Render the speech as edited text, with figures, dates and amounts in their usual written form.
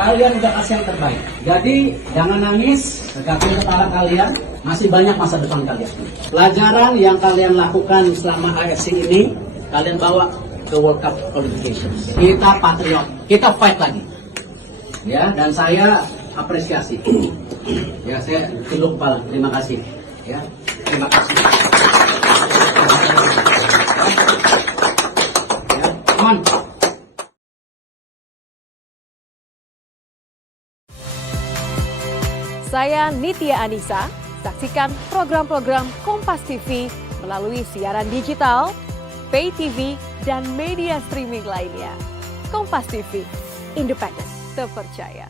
Kalian udah kasih yang terbaik. Jadi jangan nangis, tegakkan kepala kalian. Masih banyak masa depan kalian. Pelajaran yang kalian lakukan selama AFC ini, kalian bawa ke World Cup Qualifications. Kita patriot, kita fight lagi. Ya, dan saya apresiasi. Ya, saya tunduk kepala. Terima kasih. Ya, terima kasih. Ya, come on. Saya Nitya Anissa, saksikan program-program Kompas TV melalui siaran digital, pay TV, dan media streaming lainnya. Kompas TV, independen, terpercaya.